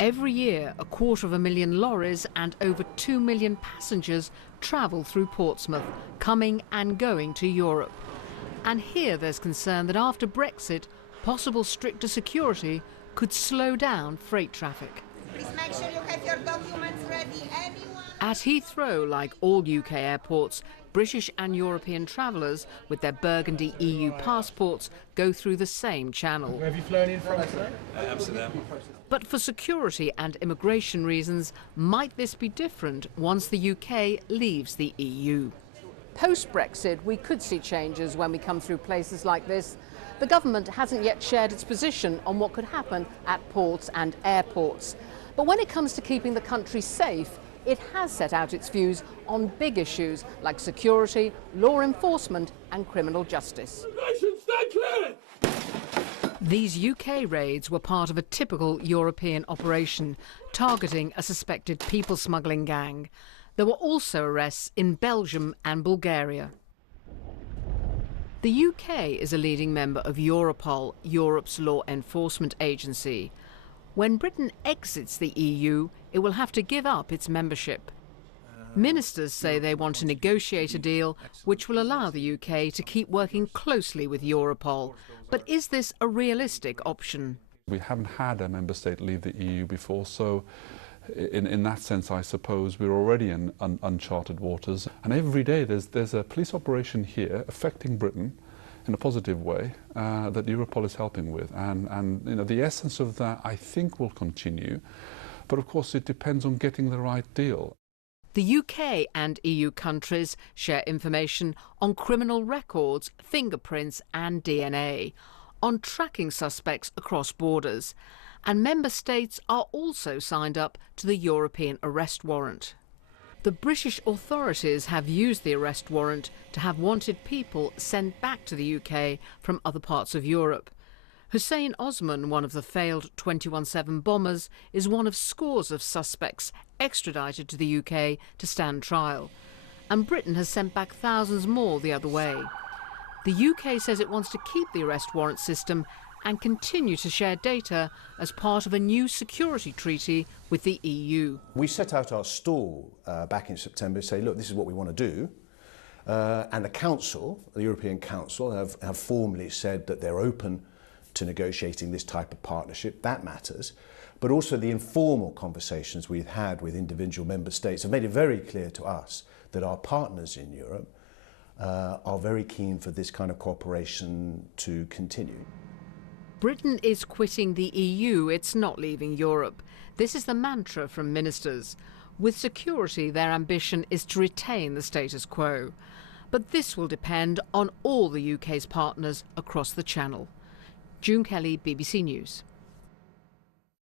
Every year, 250,000 lorries and over 2 million passengers travel through Portsmouth, coming and going to Europe. And here there's concern that after Brexit, possible stricter security could slow down freight traffic. Please make sure you have your documents ready. Anyone? At Heathrow, like all UK airports, British and European travellers with their burgundy EU passports go through the same channel. Where have you flown in from today? Amsterdam. But for security and immigration reasons, might this be different once the UK leaves the EU? Post-Brexit, we could see changes when we come through places like this. The government hasn't yet shared its position on what could happen at ports and airports. But when it comes to keeping the country safe, it has set out its views on big issues like security, law enforcement and criminal justice. These UK raids were part of a typical European operation targeting a suspected people smuggling gang. There were also arrests in Belgium and Bulgaria. The UK is a leading member of Europol, Europe's law enforcement agency. When Britain exits the EU, it will have to give up its membership. Ministers say they want to negotiate a deal which will allow the UK to keep working closely with Europol. But is this a realistic option? We haven't had a member state leave the EU before, so in that sense, I suppose we're already in uncharted waters. And every day there's a police operation here affecting Britain in a positive way that Europol is helping with. And you know, the essence of that, I think, will continue. But of course, it depends on getting the right deal. The UK and EU countries share information on criminal records, fingerprints and DNA, on tracking suspects across borders. And member states are also signed up to the European arrest warrant. The British authorities have used the arrest warrant to have wanted people sent back to the UK from other parts of Europe. Hussein Osman, one of the failed 217 bombers, is one of scores of suspects extradited to the UK to stand trial. And Britain has sent back thousands more the other way. The UK says it wants to keep the arrest warrant system and continue to share data as part of a new security treaty with the EU. We set out our stall back in September to say, look, this is what we want to do. And the Council, the European Council, have formally said that they're open to negotiating this type of partnership. That matters. But also the informal conversations we've had with individual member states have made it very clear to us that our partners in Europe are very keen for this kind of cooperation to continue. Britain is quitting the EU, it's not leaving Europe. This is the mantra from ministers. With security, their ambition is to retain the status quo. But this will depend on all the UK's partners across the Channel. June Kelly, BBC News.